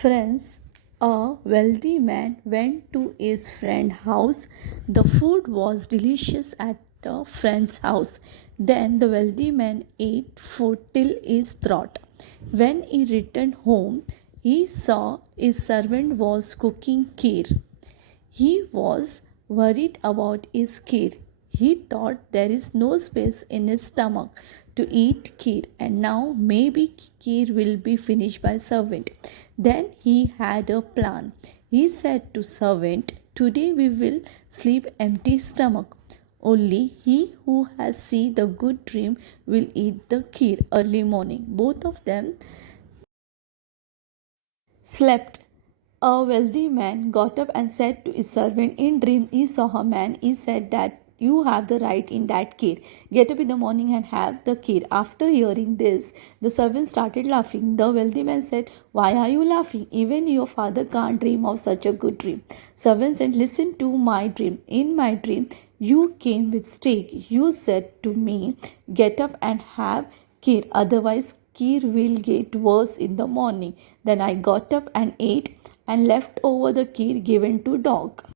Friends, a wealthy man went to his friend's house. The food was delicious at the friend's house. Then the wealthy man ate food till his throat. When he returned home, he saw his servant was cooking kheer. He was worried about his kheer. He thought there is no space in his stomach to eat kheer, and now maybe kheer will be finished by servant. Then he had a plan. He said to servant, "Today we will sleep empty stomach. Only he who has seen the good dream will eat the kheer early morning." Both of them slept. A wealthy man got up and said to his servant, in dream he saw a man. He said that you have the right in that kheer. Get up in the morning and have the kheer. After hearing this, the servant started laughing. The wealthy man said, "Why are you laughing? Even your father can't dream of such a good dream." Servant said, "Listen to my dream. In my dream, you came with steak. You said to me, get up and have kheer. Otherwise, kheer will get worse in the morning." Then I got up and ate and left over the kheer given to dog.